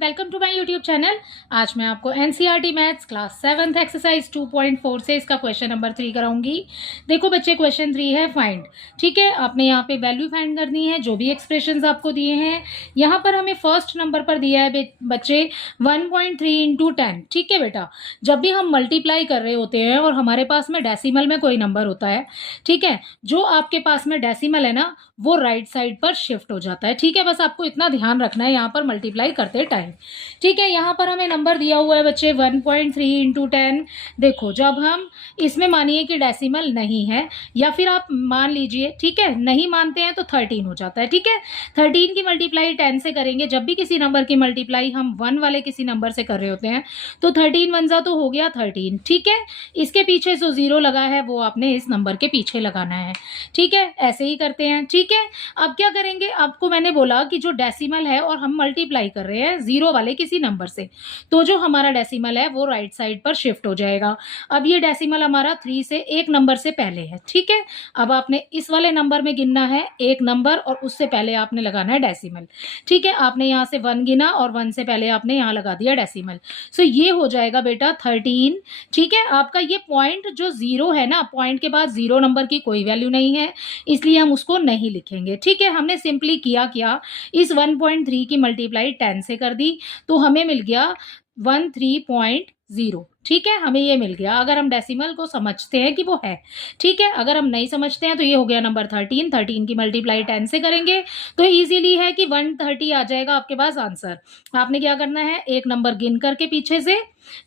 Welcome to my YouTube channel. आज मैं आपको NCERT maths class 7th exercise 2.4 से इसका क्वेश्चन नंबर 3 कराऊंगी। देखो बच्चे, क्वेश्चन 3 है फाइंड। ठीक है, आपने यहाँ पे वैल्यू फाइंड करनी है जो भी एक्सप्रेशंस आपको दिए हैं। यहाँ पर हमें फर्स्ट नंबर पर दिया है बच्चे 1.3 इंटू 10। ठीक है बेटा, जब भी हम मल्टीप्लाई कर रहे होते हैं और हमारे पास में डेसिमल में कोई नंबर होता है, ठीक है, जो आपके पास में डेसिमल है ना, वो राइट साइड पर शिफ्ट हो जाता है। ठीक है, बस आपको इतना ध्यान रखना है यहाँ पर मल्टीप्लाई करते टाइम। ठीक है, यहाँ पर हमें नंबर दिया हुआ है बच्चे 1.3 इंटू 10। देखो, जब हम इसमें मानिए कि डेसिमल नहीं है, या फिर आप मान लीजिए, ठीक है, नहीं मानते हैं तो 13 हो जाता है। ठीक है, 13 की मल्टीप्लाई 10 से करेंगे। जब भी किसी नंबर की मल्टीप्लाई हम 1 वाले किसी नंबर से कर रहे होते हैं तो 13 1 तो हो गया 13। ठीक है, इसके पीछे जो 0 लगा है वो आपने इस नंबर के पीछे लगाना है। ठीक है, ऐसे ही करते हैं। ठीक है, अब क्या करेंगे, आपको मैंने बोला कि जो डेसिमल है और हम मल्टीप्लाई कर रहे हैं 0 वाले किसी नंबर से, तो जो हमारा डेसिमल है वो राइट साइड पर शिफ्ट हो जाएगा। अब ये डेसिमल हमारा 3 से एक नंबर से पहले है। ठीक है, अब आपने इस वाले नंबर में गिनना है एक नंबर और उससे पहले आपने लगाना है डेसिमल। ठीक है, आपने यहाँ से 1 गिना और 1 से पहले आपने यहाँ लगा दिया डेसिमल। सो ये हो जाएगा बेटा 13। ठीक है, आपका ये पॉइंट जो 0 है ना, पॉइंट के बाद 0 नंबर की कोई वैल्यू नहीं है, इसलिए हम उसको नहीं लिखेंगे। ठीक है, हमने सिंपली क्या इस 1.3 की मल्टीप्लाई 10 से कर दी, तो हमें मिल गया 13.0। ठीक है, हमें ये मिल गया अगर हम डेसिमल को समझते हैं कि वो है। ठीक है, अगर हम नहीं समझते हैं तो ये हो गया नंबर 13 की मल्टीप्लाई 10 से करेंगे तो इजीली है कि 130 आ जाएगा आपके पास आंसर। आपने क्या करना है, एक नंबर गिन करके पीछे से,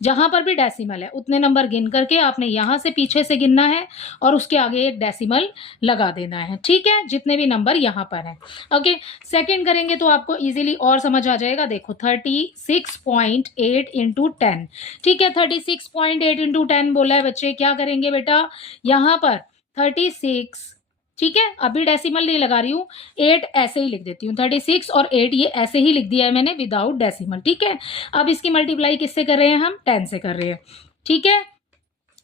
जहां पर भी डेसिमल है उतने नंबर गिन करके आपने यहां से पीछे से गिनना है और उसके आगे एक डेसिमल लगा देना है। ठीक है, जितने भी नंबर यहां पर है। ओके, सेकंड करेंगे तो आपको इजीली और समझ आ जाएगा। देखो 36.8 इंटू 10। ठीक है, 36.8 इंटू 10 बोला है बच्चे। क्या करेंगे बेटा, यहां पर 36, ठीक है, अभी डेसिमल नहीं लगा रही हूँ, 8 ऐसे ही लिख देती हूँ। 36 और 8 ये ऐसे ही लिख दिया है मैंने विदाउट डेसिमल। ठीक है, अब इसकी मल्टीप्लाई किससे कर रहे हैं, हम 10 से कर रहे हैं। ठीक है,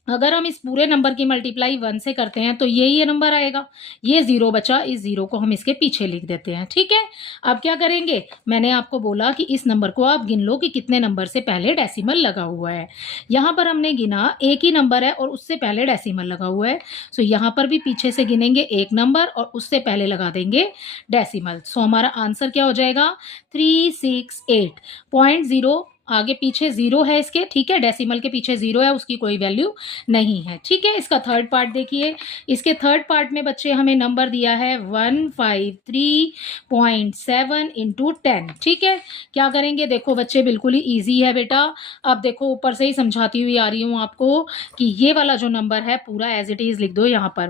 अगर हम इस पूरे नंबर की मल्टीप्लाई 1 से करते हैं तो ये नंबर आएगा, ये 0 बचा, इस 0 को हम इसके पीछे लिख देते हैं। ठीक है, अब क्या करेंगे, मैंने आपको बोला कि इस नंबर को आप गिन लो कि कितने नंबर से पहले डेसिमल लगा हुआ है। यहाँ पर हमने गिना एक ही नंबर है और उससे पहले डेसिमल लगा हुआ है, सो यहाँ पर भी पीछे से गिनेंगे एक नंबर और उससे पहले लगा देंगे डेसिमल। सो हमारा आंसर क्या हो जाएगा, 368.0। आगे पीछे 0 है इसके। ठीक है, डेसिमल के पीछे 0 है, उसकी कोई वैल्यू नहीं है। ठीक है, इसका थर्ड पार्ट देखिए। इसके थर्ड पार्ट में बच्चे हमें नंबर दिया है 153.7 इंटू 10। ठीक है, क्या करेंगे, देखो बच्चे बिल्कुल ही ईजी है बेटा। अब देखो ऊपर से ही समझाती हुई आ रही हूँ आपको कि ये वाला जो नंबर है पूरा एज इट इज लिख दो यहाँ पर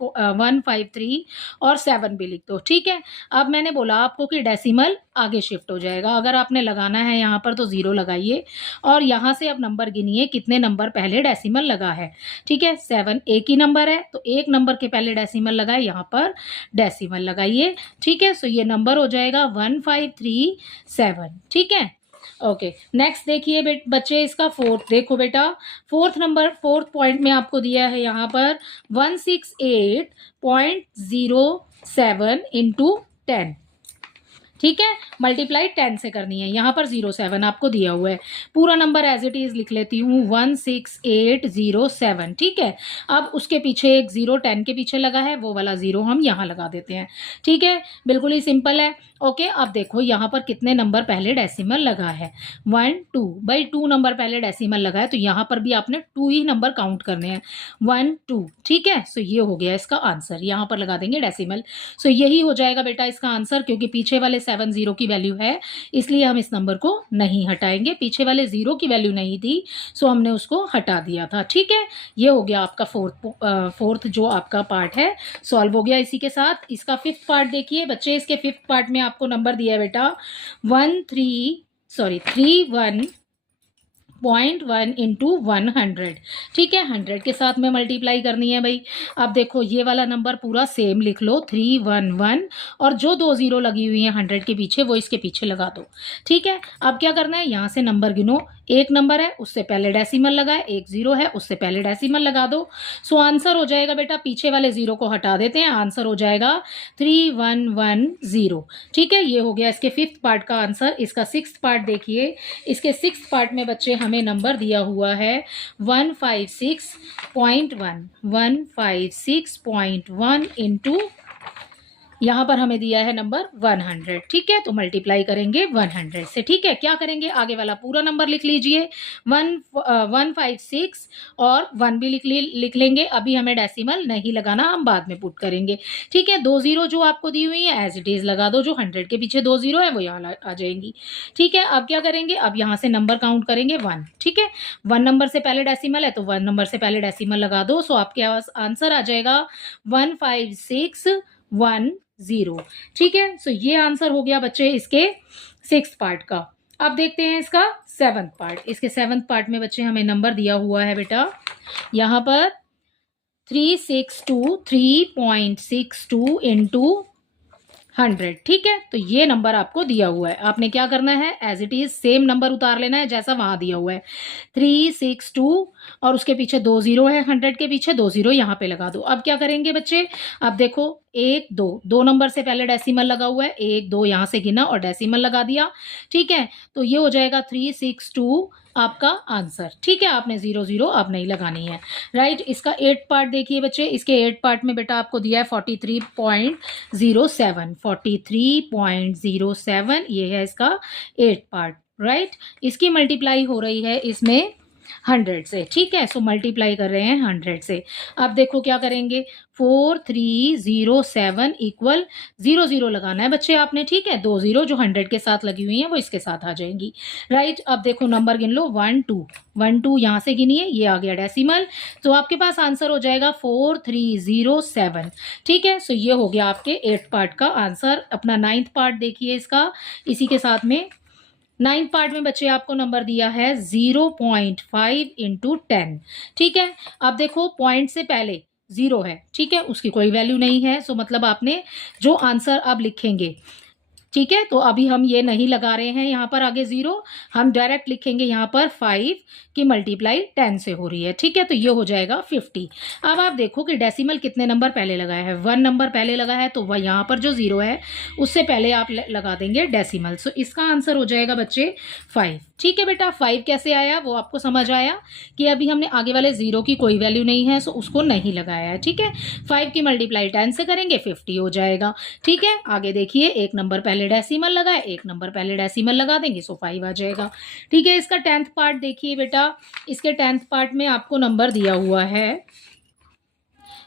153 और 7 भी लिख दो। ठीक है, अब मैंने बोला आपको कि डेसिमल आगे शिफ्ट हो जाएगा। अगर आपने लगाना है यहाँ पर तो 0 लगाइए और यहाँ से अब नंबर गिनिए कितने नंबर पहले डेसिमल लगा है। ठीक है, 7 एक ही नंबर है तो एक नंबर के पहले डेसिमल लगाए, यहाँ पर डेसिमल लगाइए। ठीक है, सो ये नंबर हो जाएगा 1537। ठीक है, ओके, नेक्स्ट देखिए बच्चे इसका फोर्थ। देखो बेटा, फोर्थ पॉइंट में आपको दिया है यहाँ पर 168.07 इंटू 10। ठीक है, मल्टीप्लाई 10 से करनी है, यहाँ पर 07 आपको दिया हुआ है। पूरा नंबर एज इट इज लिख लेती हूँ 16807। ठीक है, अब उसके पीछे एक 0 10 के पीछे लगा है, वो वाला 0 हम यहाँ लगा देते हैं। ठीक है, बिल्कुल ही सिंपल है। ओके, अब देखो यहाँ पर कितने नंबर पहले डेसिमल लगा है, 1 2 भाई 2 नंबर पहले डेसिमल लगा है तो यहाँ पर भी आपने 2 ही नंबर काउंट करने हैं, 1 2। ठीक है, सो ये हो गया इसका आंसर, यहाँ पर लगा देंगे डेसिमल। सो यही हो जाएगा बेटा इसका आंसर, क्योंकि पीछे वाले 7 0 की वैल्यू है इसलिए हम इस नंबर को नहीं हटाएंगे। पीछे वाले 0 की वैल्यू नहीं थी सो हमने उसको हटा दिया था। ठीक है, ये हो गया आपका फोर्थ जो आपका पार्ट है सॉल्व हो गया। इसी के साथ इसका फिफ्थ पार्ट देखिए बच्चे। इसके फिफ्थ पार्ट में आपको नंबर दिया है बेटा 31 0.1 इंटू 100, ठीक है, 100 के साथ में मल्टीप्लाई करनी है भाई। अब देखो ये वाला नंबर पूरा सेम लिख लो 311, और जो 2 0 लगी हुई हैं 100 के पीछे वो इसके पीछे लगा दो, ठीक है। अब क्या करना है, यहाँ से नंबर गिनो, एक नंबर है उससे पहले डेसिमल लगाए, एक 0 है उससे पहले डेसिमल लगा दो। सो आंसर हो जाएगा बेटा, पीछे वाले 0 को हटा देते हैं, आंसर हो जाएगा 3110, ठीक है। ये हो गया इसके 5th पार्ट का आंसर। इसका 6th पार्ट देखिए, इसके 6th पार्ट में बच्चे हमें नंबर दिया हुआ है 156.1, 156.1 इंटू, यहाँ पर हमें दिया है नंबर 100, ठीक है। तो मल्टीप्लाई करेंगे 100 से, ठीक है। क्या करेंगे, आगे वाला पूरा नंबर लिख लीजिए, 156 और 1 भी लिख लेंगे। अभी हमें डेसिमल नहीं लगाना, हम बाद में पुट करेंगे, ठीक है। 2 0 जो आपको दी हुई है एज इट इज लगा दो, जो 100 के पीछे 2 0 है वो यहाँ आ जाएंगी, ठीक है। अब क्या करेंगे, अब यहाँ से नंबर काउंट करेंगे 1, ठीक है। 1 नंबर से पहले डेसिमल है तो 1 नंबर से पहले डेसिमल लगा दो। सो आपके पास आंसर आ जाएगा 15610, ठीक है। सो ये आंसर हो गया बच्चे इसके 6th पार्ट का। अब देखते हैं इसका 7th पार्ट। इसके 7th पार्ट में बच्चे हमें नंबर दिया हुआ है बेटा यहाँ पर 362 इंटू 100, ठीक है। तो ये नंबर आपको दिया हुआ है, आपने क्या करना है, as it is same number उतार लेना है जैसा वहां दिया हुआ है 362, और उसके पीछे 2 0 है, 100 के पीछे 2 0 यहाँ पे लगा दो। अब क्या करेंगे बच्चे, अब देखो 1 2, 2 नंबर से पहले डेसिमल लगा हुआ है, 1 2 यहाँ से गिना और डेसिमल लगा दिया, ठीक है। तो ये हो जाएगा 362 आपका आंसर, ठीक है। आपने 0 0 अब नहीं लगानी है, राइट। इसका 8th पार्ट देखिए बच्चे, इसके 8th पार्ट में बेटा आपको दिया है 43.07, 43.07, ये है इसका 8th पार्ट, राइट। इसकी मल्टीप्लाई हो रही है इसमें 100 से, ठीक है। सो मल्टीप्लाई कर रहे हैं 100 से। अब देखो क्या करेंगे, 4307 इक्वल 0 0 लगाना है बच्चे आपने, ठीक है। 2 0 जो 100 के साथ लगी हुई हैं वो इसके साथ आ जाएंगी, राइट। अब देखो नंबर गिन लो, 1 2 1 2 यहाँ से गिनिए, ये आ गया डेसिमल, तो आपके पास आंसर हो जाएगा 4307, ठीक है। सो ये हो गया आपके 8th पार्ट का आंसर। अपना 9th पार्ट देखिए इसका, इसी के साथ में 9th पार्ट में बच्चे आपको नंबर दिया है 0.5 इंटू 10, ठीक है। अब देखो पॉइंट से पहले 0 है, ठीक है, उसकी कोई वैल्यू नहीं है। सो मतलब आपने जो आंसर अब लिखेंगे, ठीक है, तो अभी हम ये नहीं लगा रहे हैं यहाँ पर आगे 0, हम डायरेक्ट लिखेंगे यहाँ पर 5 की मल्टीप्लाई 10 से हो रही है, ठीक है। तो ये हो जाएगा 50। अब आप देखो कि डेसिमल कितने नंबर पहले लगाया है, 1 नंबर पहले लगा है, तो वह यहाँ पर जो 0 है उससे पहले आप लगा देंगे डेसिमल। सो इसका आंसर हो जाएगा बच्चे 5, ठीक है बेटा। 5 कैसे आया वो आपको समझ आया कि अभी हमने आगे वाले 0 की कोई वैल्यू नहीं है, सो उसको नहीं लगाया है, ठीक है। 5 की मल्टीप्लाई 10 से करेंगे 50 हो जाएगा, ठीक है। आगे देखिए, एक नंबर पहले डेसिमल लगाए, एक नंबर पहले डेसिमल लगा देंगे, सो 5 आ जाएगा, ठीक है। इसका 10th पार्ट देखिए बेटा, इसके 10th पार्ट में आपको नंबर दिया हुआ है,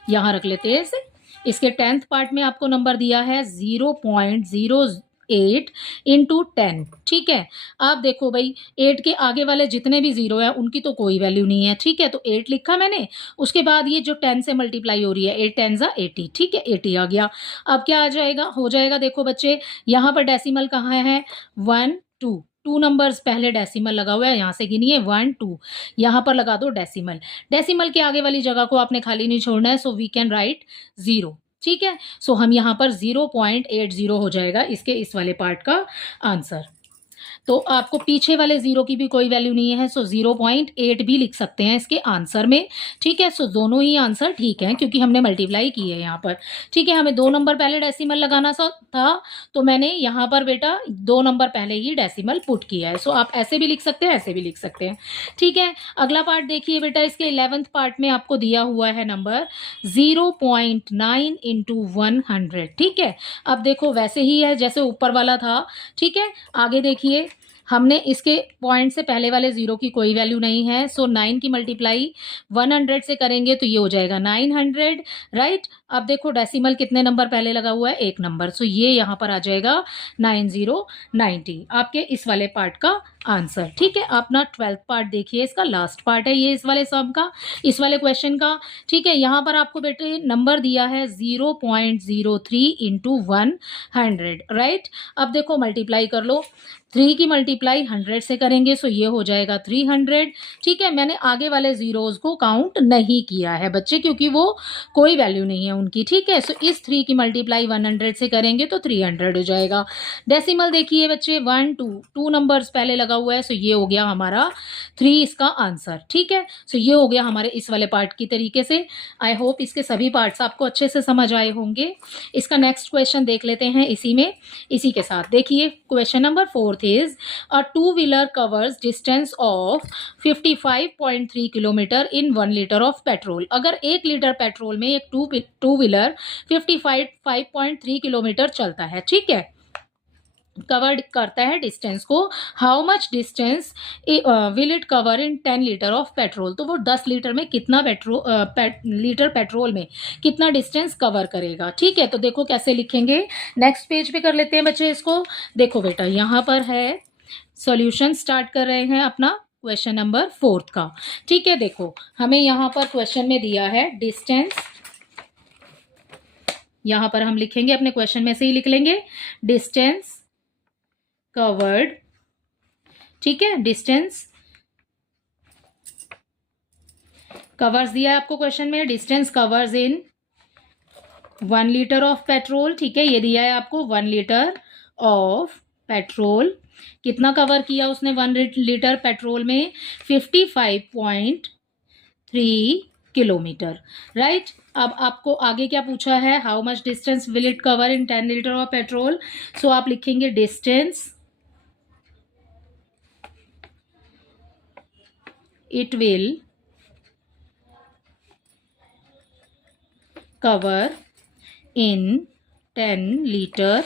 यहां रख लेते हैं इसे। इसके 10th पार्ट में आपको नंबर दिया है 0.08 इंटू 10, ठीक है। आप देखो भाई 8 के आगे वाले जितने भी 0 है उनकी तो कोई वैल्यू नहीं है, ठीक है। तो 8 लिखा मैंने, उसके बाद ये जो 10 से मल्टीप्लाई हो रही है 8 10 80, ठीक है, 80 आ गया। अब क्या आ जाएगा, हो जाएगा, देखो बच्चे यहाँ पर डेसिमल कहाँ है, 1 2, 2 नंबर्स पहले डेसिमल लगा हुआ है, यहाँ से गिनिए 1 2, यहाँ पर लगा दो डेसिमल। डेसिमल के आगे वाली जगह को आपने खाली नहीं छोड़ना है, सो वी कैन राइट 0, ठीक है। सो हम यहाँ पर 0.80 हो जाएगा इसके इस वाले पार्ट का आंसर। तो आपको पीछे वाले 0 की भी कोई वैल्यू नहीं है, सो 0.8 भी लिख सकते हैं इसके आंसर में, ठीक है। सो दोनों ही आंसर ठीक है क्योंकि हमने मल्टीप्लाई की है यहाँ पर, ठीक है। हमें 2 नंबर पहले डेसिमल लगाना था, तो मैंने यहाँ पर बेटा 2 नंबर पहले ही डेसिमल पुट किया है। सो आप ऐसे भी लिख सकते हैं, ऐसे भी लिख सकते हैं, ठीक है। अगला पार्ट देखिए बेटा, इसके 11th पार्ट में आपको दिया हुआ है नंबर 0.9 इंटू 100, ठीक है। अब देखो वैसे ही है जैसे ऊपर वाला था, ठीक है। आगे देखिए, हमने इसके पॉइंट से पहले वाले 0 की कोई वैल्यू नहीं है, सो 9 की मल्टीप्लाई 100 से करेंगे तो ये हो जाएगा 900, राइट। अब देखो डेसिमल कितने नंबर पहले लगा हुआ है, 1 नंबर, सो ये यहाँ पर आ जाएगा 9090, आपके इस वाले पार्ट का आंसर। ठीक है, अपना 12th पार्ट देखिए, इसका लास्ट पार्ट है ये इस वाले सम का, इस वाले क्वेश्चन का। ठीक है, यहाँ पर आपको बेटे नंबर दिया है 0.03 इंटू 100, राइट। अब देखो मल्टीप्लाई कर लो, 3 की मल्टीप्लाई 100 से करेंगे, सो ये हो जाएगा 300। ठीक है, मैंने आगे वाले जीरोज को काउंट नहीं किया है बच्चे, क्योंकि वो कोई वैल्यू नहीं है उनकी। ठीक है, सो इस 3 की मल्टीप्लाई 100 से करेंगे तो 300 हो जाएगा। डेसिमल देखिए बच्चे, 1 2 नंबर्स पहले लगा हुआ है, सो ये हो गया हमारा 3 इसका आंसर। ठीक है, सो ये हो गया हमारे इस वाले पार्ट की तरीके से। आई होप इसके सभी पार्ट्स आपको अच्छे से समझ आए होंगे। इसका नेक्स्ट क्वेश्चन देख लेते हैं इसी के साथ। देखिए question number 4 is a two-wheeler covers distance of 55.3 kilometre in 1 litre of petrol. अगर 1 लीटर पेट्रोल में एक टू व्हीलर 55.3 किलोमीटर चलता है, ठीक है, कवर करता है डिस्टेंस को, how much distance will it cover in 10 litre of petrol. तो वो 10 लीटर में कितना लीटर पेट्रोल में कितना डिस्टेंस कवर करेगा। ठीक है, तो देखो कैसे लिखेंगे, नेक्स्ट पेज पे कर लेते हैं बच्चे इसको। देखो बेटा यहाँ पर है सॉल्यूशन, स्टार्ट कर रहे हैं अपना क्वेश्चन नंबर 4 का। ठीक है, देखो हमें यहाँ पर क्वेश्चन में दिया है डिस्टेंस, यहाँ पर हम लिखेंगे अपने क्वेश्चन में से ही लिख लेंगे डिस्टेंस कवर्ड। ठीक है, डिस्टेंस कवर्स दिया है आपको क्वेश्चन में, distance covers in 1 litre of petrol. ठीक है, ये दिया है आपको 1 लीटर ऑफ पेट्रोल, कितना कवर किया उसने 1 लीटर पेट्रोल में, 55.3 किलोमीटर, राइट। अब आपको आगे क्या पूछा है, how much distance will it cover in 10 litre of petrol. So आप लिखेंगे distance it will cover in 10 liter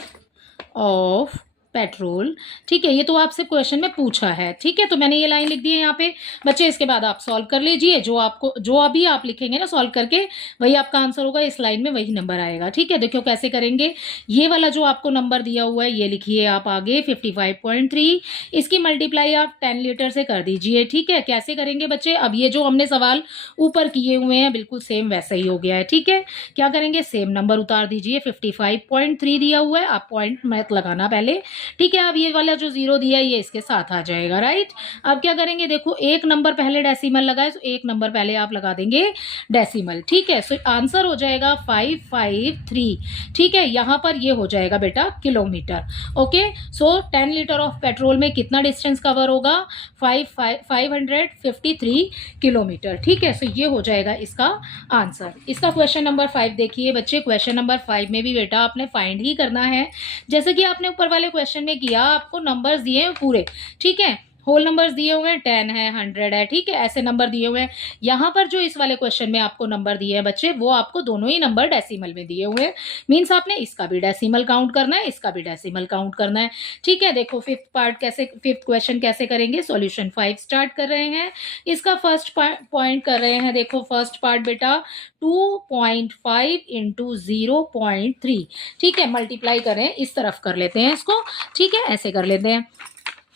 of petrol. ठीक है, ये तो आपसे क्वेश्चन में पूछा है। ठीक है, तो मैंने ये लाइन लिख दी है यहाँ पे बच्चे, इसके बाद आप सॉल्व कर लीजिए, जो अभी आप लिखेंगे ना सॉल्व करके वही आपका आंसर होगा, इस लाइन में वही नंबर आएगा। ठीक है, देखियो कैसे करेंगे, ये वाला जो आपको नंबर दिया हुआ है ये लिखिए आप आगे 55.3, इसकी मल्टीप्लाई आप 10 लीटर से कर दीजिए। ठीक है, कैसे करेंगे बच्चे, अब ये जो हमने सवाल ऊपर किए हुए हैं बिल्कुल सेम वैसा ही हो गया है। ठीक है, क्या करेंगे, सेम नंबर उतार दीजिए, 55.3 दिया हुआ है, आप पॉइंट मत लगाना पहले। ठीक है, अब ये वाला जो 0 दिया है ये इसके साथ आ जाएगा, राइट। अब क्या करेंगे, देखो 1 नंबर पहले डेसिमल लगाए, तो 1 नंबर पहले आप लगा देंगे डेसिमल। ठीक है, सो आंसर हो जाएगा 553। ठीक है, यहाँ पर ये हो जाएगा बेटा kilometre. Okay, so 10 litre of petrol में कितना डिस्टेंस कवर होगा, 553 किलोमीटर। ठीक है, सो ये हो जाएगा इसका आंसर। इसका क्वेश्चन नंबर 5 देखिए बच्चे, क्वेश्चन नंबर 5 में भी बेटा आपने फाइंड ही करना है, जैसे कि आपने ऊपर वाले क्वेश्चन में किया, आपको नंबर्स दिए हैं पूरे। ठीक है, होल नंबर्स दिए हुए हैं, 10 है, 100 है। ठीक है, ऐसे नंबर दिए हुए हैं। यहाँ पर जो इस वाले क्वेश्चन में आपको नंबर दिए हैं बच्चे, वो आपको दोनों ही नंबर डेसिमल में दिए हुए हैं, मीन्स आपने इसका भी डेसिमल काउंट करना है, इसका भी डेसिमल काउंट करना है। ठीक है, देखो फिफ्थ क्वेश्चन कैसे करेंगे, सॉल्यूशन 5 स्टार्ट कर रहे हैं, इसका फर्स्ट पॉइंट कर रहे हैं। देखो फर्स्ट पार्ट बेटा 2.5 इंटू 0.3। ठीक है, मल्टीप्लाई करें, इस तरफ कर लेते हैं इसको। ठीक है, ऐसे कर लेते हैं,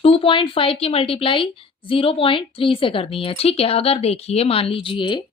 2.5 की मल्टीप्लाई 0.3 से करनी है। ठीक है, अगर देखिए मान लीजिए,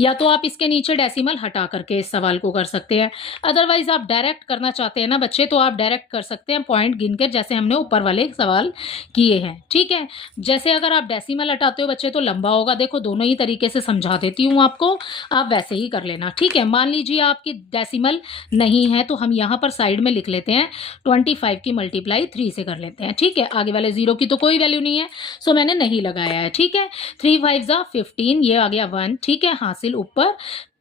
या तो आप इसके नीचे डेसिमल हटा करके इस सवाल को कर सकते हैं, अदरवाइज आप डायरेक्ट करना चाहते हैं ना बच्चे, तो आप डायरेक्ट कर सकते हैं पॉइंट गिनकर, जैसे हमने ऊपर वाले सवाल किए हैं। ठीक है, जैसे अगर आप डेसिमल हटाते हो बच्चे तो लंबा होगा, देखो दोनों ही तरीके से समझा देती हूँ आपको, आप वैसे ही कर लेना। ठीक है, मान लीजिए आपकी डेसिमल नहीं है, तो हम यहाँ पर साइड में लिख लेते हैं 25 की मल्टीप्लाई 3 से कर लेते हैं। ठीक है, आगे वाले 0 की तो कोई वैल्यू नहीं है, सो मैंने नहीं लगाया है। ठीक है, 3 5 जा 15, ये आ गया 1। ठीक है, हासिल ऊपर,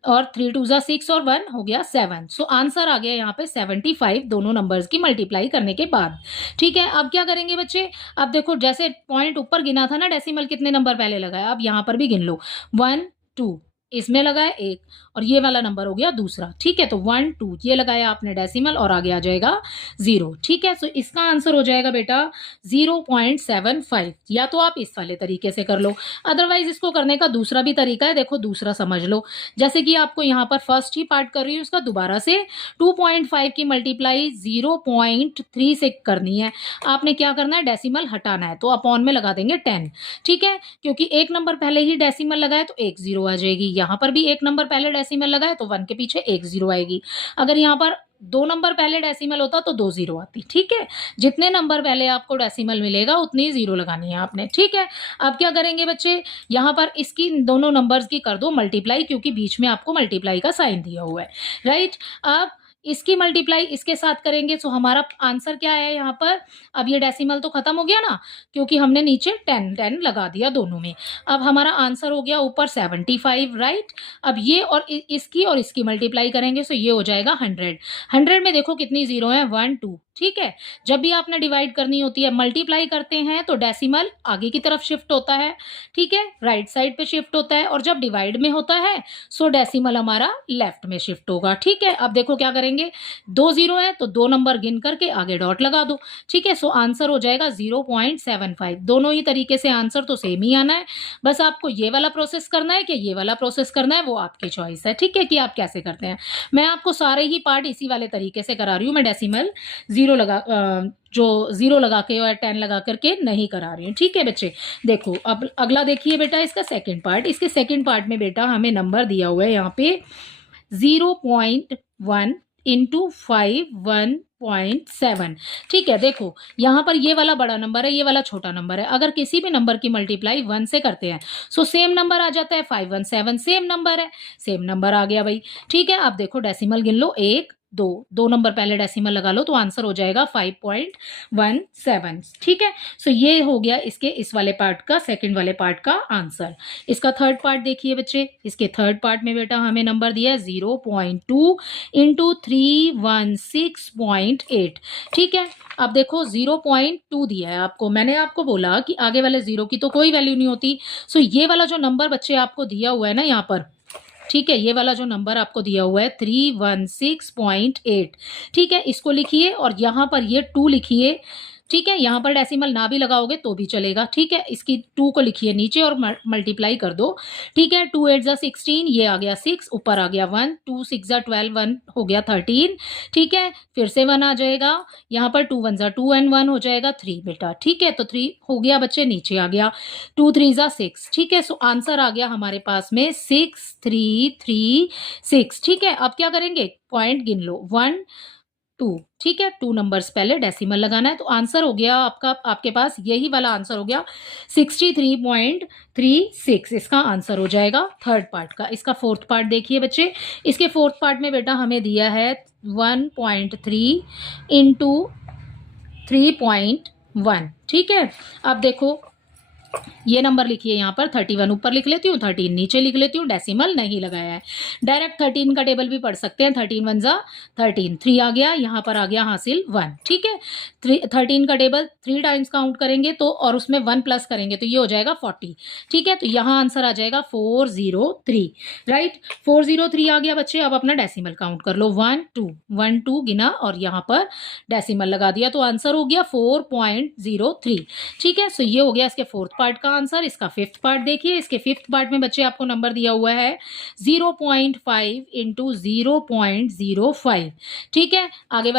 और 3 2 जा 6 और 1 हो गया 7। सो आंसर आ गया यहाँ पे 75 दोनों नंबर्स की मल्टीप्लाई करने के बाद। ठीक है, अब क्या करेंगे बच्चे, अब देखो जैसे पॉइंट ऊपर गिना था ना डेसिमल, कितने नंबर पहले लगाया, अब यहाँ पर भी गिन लो 1 2 इसमें लगाया 1 और ये वाला नंबर हो गया दूसरा, ठीक है। तो 1 2 ये लगाया आपने डेसिमल और आगे आ जाएगा 0, ठीक है। सो इसका आंसर हो जाएगा बेटा 0.75। या तो आप इस वाले तरीके से कर लो, अदरवाइज इसको करने का दूसरा भी तरीका है। देखो दूसरा समझ लो, जैसे कि आपको यहाँ पर फर्स्ट ही पार्ट कर रही हूँ, उसका दोबारा से 2.5 की मल्टीप्लाई 0.3 से करनी है। आपने क्या करना है, डेसिमल हटाना है, तो अपॉन में लगा देंगे 10, ठीक है। क्योंकि एक नंबर पहले ही डेसिमल लगाए तो एक 0 आ जाएगी। यहाँ पर भी एक नंबर पहले डेसिमल लगाए तो 1 के पीछे एक 0 आएगी। अगर यहाँ पर 2 नंबर पहले डेसिमल होता तो 2 0 आती, ठीक है। जितने नंबर पहले आपको डेसिमल मिलेगा उतनी 0 लगानी है आपने, ठीक है। अब क्या करेंगे बच्चे, यहाँ पर इसकी दोनों नंबर्स की कर दो मल्टीप्लाई, क्योंकि बीच में आपको मल्टीप्लाई का साइन दिया हुआ है, राइट। अब इसकी मल्टीप्लाई इसके साथ करेंगे तो हमारा आंसर क्या है यहाँ पर। अब ये डेसिमल तो खत्म हो गया ना, क्योंकि हमने नीचे 10 लगा दिया दोनों में। अब हमारा आंसर हो गया ऊपर 75, राइट। अब ये और इसकी मल्टीप्लाई करेंगे तो ये हो जाएगा 100। 100 में देखो कितनी 0 है, 1 2, ठीक है। जब भी आपने डिवाइड करनी होती है, मल्टीप्लाई करते हैं तो डेसिमल आगे की तरफ शिफ्ट होता है, ठीक है, राइट साइड पे शिफ्ट होता है। और जब डिवाइड में होता है सो डेसिमल हमारा लेफ्ट में शिफ्ट होगा, ठीक है। अब देखो क्या करेंगे, 2 0 है तो 2 नंबर गिन करके आगे डॉट लगा दो, ठीक है। सो आंसर हो जाएगा 0.75। दोनों ही तरीके से आंसर तो सेम ही आना है, बस आपको ये वाला प्रोसेस करना है कि ये वाला प्रोसेस करना है, वो आपकी चॉइस है, ठीक है, कि आप कैसे करते हैं। मैं आपको सारे ही पार्ट इसी वाले तरीके से करा रही हूँ। मैं डेसिमल जो 0 लगा के और 10 लगा करके नहीं करा रही हूँ, ठीक है बच्चे। देखो अब अगला देखिए बेटा, इसका सेकंड पार्ट। इसके सेकंड पार्ट में बेटा हमें नंबर दिया हुआ है यहाँ पे 0.1 इंटू 5 1.7, ठीक है। देखो यहाँ पर ये वाला बड़ा नंबर है, ये वाला छोटा नंबर है। अगर किसी भी नंबर की मल्टीप्लाई 1 से करते हैं सो सेम नंबर आ जाता है। 5 1 7 सेम नंबर है, सेम नंबर आ गया भाई, ठीक है। अब देखो डेसिमल गिन लो, 1 2 नंबर पहले डेसिमल लगा लो तो आंसर हो जाएगा 5.17, ठीक है। सो ये हो गया इसके इस वाले पार्ट का, सेकंड वाले पार्ट का आंसर। इसका थर्ड पार्ट देखिए बच्चे, इसके थर्ड पार्ट में बेटा हमें नंबर दिया है 0.2 इंटू 316.8, ठीक है। अब देखो 0.2 दिया है आपको, मैंने आपको बोला कि आगे वाले 0 की तो कोई वैल्यू नहीं होती। सो ये वाला जो नंबर बच्चे आपको दिया हुआ है ना यहाँ पर, ठीक है, ये वाला जो नंबर आपको दिया हुआ है 316.8, ठीक है, इसको लिखिए और यहाँ पर ये 2 लिखिए, ठीक है। यहाँ पर डेसिमल ना भी लगाओगे तो भी चलेगा, ठीक है। इसकी 2 को लिखिए नीचे और मल्टीप्लाई कर दो, ठीक है। 2 8 16, ये आ गया 6, ऊपर आ गया 1, 2 6 12, 1 हो गया 13, ठीक है। फिर से 1 आ जाएगा, यहाँ पर 2 1 2 एंड 1 हो जाएगा 3 बेटा, ठीक है। तो 3 हो गया बच्चे, नीचे आ गया 2 3 6, ठीक है। सो आंसर आ गया हमारे पास में 6336, ठीक है। अब क्या करेंगे, पॉइंट गिन लो 1 2, ठीक है। 2 नंबर्स पहले डेसिमल लगाना है तो आंसर हो गया आपका, आपके पास यही वाला आंसर हो गया 63.36, इसका आंसर हो जाएगा थर्ड पार्ट का। इसका फोर्थ पार्ट देखिए बच्चे, इसके फोर्थ पार्ट में बेटा हमें दिया है 1.3 इंटू 3.1, ठीक है। अब देखो ये नंबर लिखिए यहाँ पर 31 ऊपर लिख लेती हूँ, 13 नीचे लिख लेती हूँ, डेसिमल नहीं लगाया है। डायरेक्ट 13 का टेबल भी पढ़ सकते हैं, 13 1 13, 3 आ गया, यहाँ पर आ गया हासिल 1, ठीक है। 13 का टेबल 3 टाइम्स काउंट करेंगे तो और उसमें 1 प्लस करेंगे तो ये हो जाएगा 40, ठीक है। तो यहाँ आंसर आ जाएगा 403, राइट। 403 आ गया बच्चे। अब अपना डेसिमल काउंट कर लो, 1 2 गिना और यहाँ पर डेसिमल लगा दिया तो आंसर हो गया 4.03, ठीक है। सो ये हो गया इसके फोर्थ पार्ट का आंसर। इसका फिफ्थ पार्ट देखिए, इसके फिफ्थ पार्ट में बच्चे आपको नंबर दिया हुआ है 0.5 इंटू 0.05, ठीक है। आगे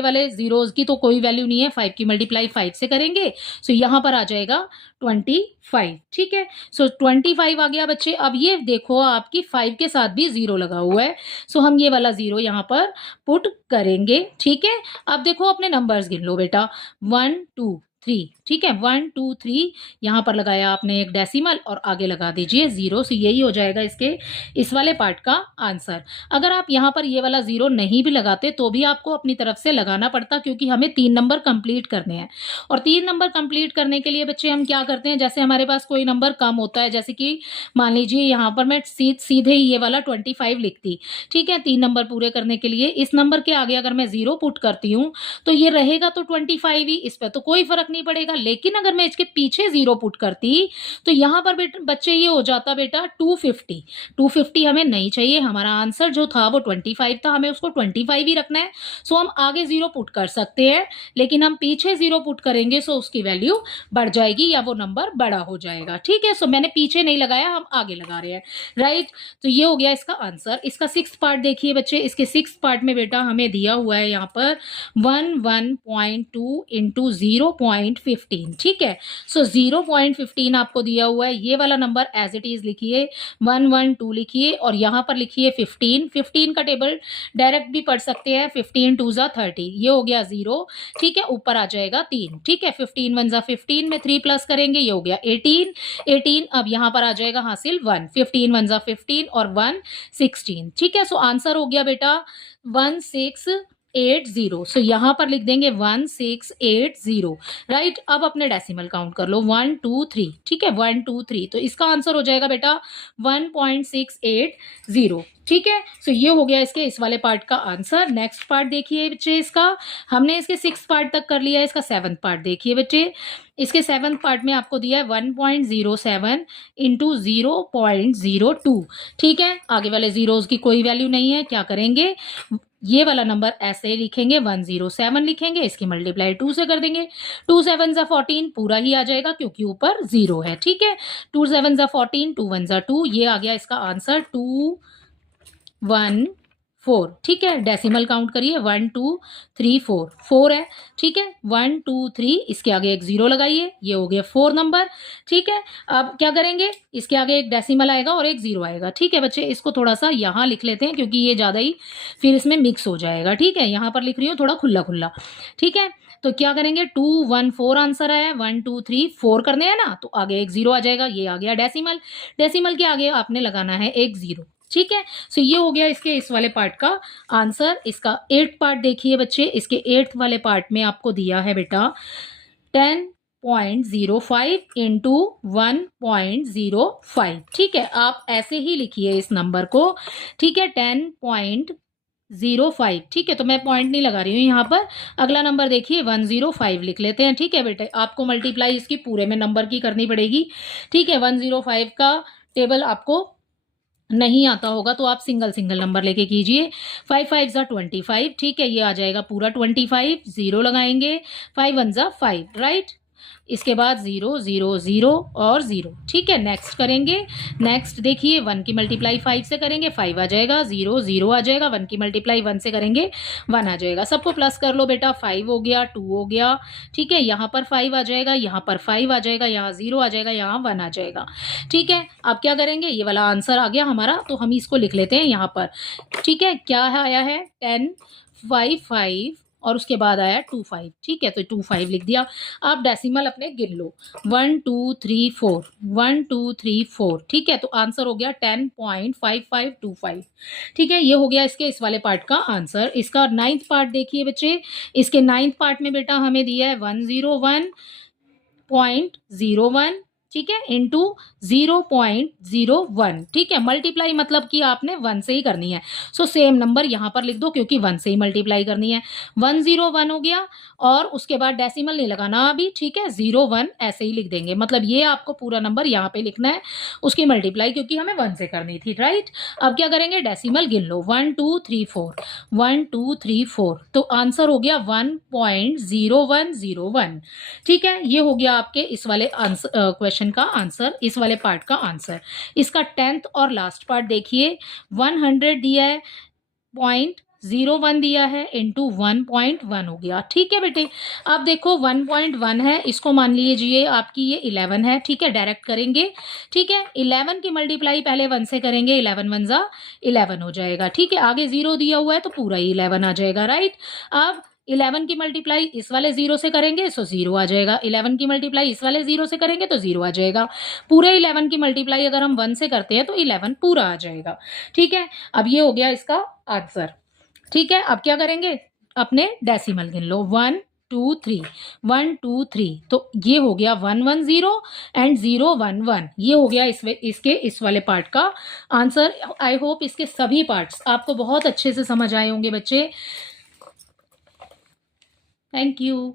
वाले जीरोज की तो कोई वैल्यू नहीं है, 5 की मल्टीप्लाई 5 से करेंगे सो यहाँ पर आ जाएगा 25, ठीक है। सो 25 आ गया बच्चे। अब ये देखो आपकी 5 के साथ भी 0 लगा हुआ है, सो हम ये वाला 0 यहाँ पर पुट करेंगे, ठीक है। अब देखो अपने नंबर्स गिन लो बेटा, 1 2 3, ठीक है। 1 2 3 यहाँ पर लगाया आपने एक डेसिमल और आगे लगा दीजिए 0, सो यही हो जाएगा इसके इस वाले पार्ट का आंसर। अगर आप यहाँ पर ये वाला 0 नहीं भी लगाते तो भी आपको अपनी तरफ से लगाना पड़ता, क्योंकि हमें 3 नंबर कंप्लीट करने हैं। और 3 नंबर कंप्लीट करने के लिए बच्चे हम क्या करते हैं, जैसे हमारे पास कोई नंबर कम होता है, जैसे कि मान लीजिए यहाँ पर मैं सीधे ही ये वाला 25 लिखती, ठीक है। 3 नंबर पूरे करने के लिए इस नंबर के आगे अगर मैं 0 पुट करती हूँ तो ये रहेगा तो 25 ही, इस पर तो कोई फर्क रखनी पड़ेगा, लेकिन अगर मैं इसके पीछे 0 पुट करती तो यहाँ पर बच्चे ये हो जाता बेटा 250। 250 हमें नहीं चाहिए, हमारा आंसर जो था वो 25 था, हमें उसको 25 ही रखना है। सो हम आगे 0 पुट कर सकते हैं, लेकिन हम पीछे 0 पुट करेंगे सो उसकी वैल्यू बढ़ जाएगी या वो नंबर बड़ा हो जाएगा। ठीक है, सो मैंने पीछे नहीं लगाया, हम आगे लगा रहे हैं, राइट। तो ये हो गया इसका आंसर। इसका 6th पार्ट देखिए बच्चे, इसके 6th पार्ट में बेटा हमें दिया हुआ है यहाँ पर 11.2 इंटू 0.15। ठीक है, सो 0.15 आपको दिया हुआ है, ये वाला नंबर एज इट इज लिखिए, 112 लिखिए और यहाँ पर लिखिए 15। 15 का टेबल डायरेक्ट भी पढ़ सकते हैं, 15 2 जा 30, ये हो गया 0। ठीक है, ऊपर आ जाएगा 3। ठीक है, 15 1 जा 15 में 3 प्लस करेंगे, ये हो गया 18। 18 अब यहाँ पर आ जाएगा हासिल 1। 15 1 जा 15 और 1 16। ठीक है, सो आंसर हो गया बेटा 1680। सो यहाँ पर लिख देंगे 1680, राइट। अब अपने डेसिमल काउंट कर लो, 1 2 3। ठीक है, 1 2 3, तो इसका आंसर हो जाएगा बेटा 1.680। ठीक है, सो ये हो गया इसके इस वाले पार्ट का आंसर। नेक्स्ट पार्ट देखिए बच्चे, इसका हमने इसके 6th पार्ट तक कर लिया है, इसका 7th पार्ट देखिए बच्चे। इसके 7th पार्ट में आपको दिया है 1.07 इंटू 0.02। ठीक है, आगे वाले जीरोस की कोई वैल्यू नहीं है, क्या करेंगे, ये वाला नंबर ऐसे ही लिखेंगे, 107 लिखेंगे, इसकी मल्टीप्लाई 2 से कर देंगे, 2 7 जा 14 पूरा ही आ जाएगा क्योंकि ऊपर 0 है। ठीक है, 2 7 जा 14, 2 1 जा 2, ये आ गया इसका आंसर 214। ठीक है, डेसिमल काउंट करिए, 1 2 3 4, 4 है। ठीक है, 1 2 3, इसके आगे एक 0 लगाइए, ये हो गया 4 नंबर। ठीक है, अब क्या करेंगे, इसके आगे एक डेसिमल आएगा और एक 0 आएगा। ठीक है बच्चे, इसको थोड़ा सा यहाँ लिख लेते हैं क्योंकि ये ज़्यादा ही फिर इसमें मिक्स हो जाएगा। ठीक है, यहाँ पर लिख रही हूँ थोड़ा खुला खुला। ठीक है, तो क्या करेंगे, 214 आंसर आया, 1 2 3 4 करने हैं ना, तो आगे एक 0 आ जाएगा, ये आ गया डेसिमल। डेसिमल के आगे आपने लगाना है एक 0। ठीक है, सो ये हो गया इसके इस वाले पार्ट का आंसर। इसका 8th पार्ट देखिए बच्चे, इसके 8th वाले पार्ट में आपको दिया है बेटा 10.05 इंटू 1.05। ठीक है, आप ऐसे ही लिखिए इस नंबर को। ठीक है, 10.05। ठीक है, तो मैं पॉइंट नहीं लगा रही हूँ यहाँ पर। अगला नंबर देखिए 105 लिख लेते हैं। ठीक है बेटे, आपको मल्टीप्लाई इसकी पूरे में नंबर की करनी पड़ेगी। ठीक है, 105 का टेबल आपको नहीं आता होगा तो आप सिंगल सिंगल नंबर लेके कीजिए। 5 5 जा 25। ठीक है, ये आ जाएगा पूरा 25, 0 लगाएंगे, 5 1 जा 5, राइट। इसके बाद 0 0 0 और 0। ठीक है, नेक्स्ट करेंगे। नेक्स्ट देखिए 1 की मल्टीप्लाई 5 से करेंगे, 5 आ जाएगा, 0 0 आ जाएगा, 1 की मल्टीप्लाई 1 से करेंगे, 1 आ जाएगा। सबको प्लस कर लो बेटा, 5 हो गया, 2 हो गया। ठीक है, यहाँ पर 5 आ जाएगा, यहाँ पर 5 आ जाएगा, यहाँ 0 आ जाएगा, यहाँ 1 आ जाएगा। ठीक है, अब क्या करेंगे, ये वाला आंसर आ गया हमारा, तो हम इसको लिख लेते हैं यहाँ पर। ठीक है, क्या आया है 10 5 5 और उसके बाद आया 2 5। ठीक है, तो 2 5 लिख दिया। आप डेसिमल अपने गिन लो, 1 2 3 4, 1 2 3 4। ठीक है, तो आंसर हो गया 10.5525। ठीक है, ये हो गया इसके इस वाले पार्ट का आंसर। इसका 9th पार्ट देखिए बच्चे, इसके 9th पार्ट में बेटा हमें दिया है 101.01। ठीक है, इंटू 0.01। ठीक है, मल्टीप्लाई मतलब कि आपने 1 से ही करनी है, सो सेम नंबर यहाँ पर लिख दो क्योंकि 1 से ही मल्टीप्लाई करनी है। 101 हो गया और उसके बाद डेसिमल नहीं लगाना अभी। ठीक है, 01 ऐसे ही लिख देंगे, मतलब ये आपको पूरा नंबर यहाँ पे लिखना है, उसकी मल्टीप्लाई क्योंकि हमें 1 से करनी थी, राइट। अब क्या करेंगे, डेसिमल गिन लो, 1 2 3 4, 1 2 3 4, तो आंसर हो गया 1.0101। ठीक है, ये हो गया आपके इस वाले आंसर क्वेश्चन का आंसर, इस वाले पार्ट का आंसर। इसका 10th और लास्ट पार्ट देखिए, 100 दिया है, 0.01 दिया है, इंटू 1.1 हो गया। ठीक है बेटे, अब देखो 1.1 है, इसको मान लीजिए आपकी ये 11 है। ठीक है, डायरेक्ट करेंगे। ठीक है, 11 की मल्टीप्लाई पहले 1 से करेंगे, 11 1 जा 11 हो जाएगा। ठीक है, आगे 0 दिया हुआ है तो पूरा ही 11 आ जाएगा, राइट। अब 11 की मल्टीप्लाई इस वाले 0 से करेंगे सो 0 आ जाएगा, 11 की मल्टीप्लाई इस वाले 0 से करेंगे तो 0 आ जाएगा। पूरे 11 की मल्टीप्लाई अगर हम 1 से करते हैं तो 11 पूरा आ जाएगा। ठीक है, अब ये हो गया इसका आंसर। ठीक है, अब क्या करेंगे, अपने डेसिमल गिन लो, 1 2 3, 1 2 3, तो ये हो गया 110 एंड 011। ये हो गया इसके इस वाले पार्ट का आंसर। आई होप इसके सभी पार्ट्स आपको बहुत अच्छे से समझ आए होंगे बच्चे। Thank you.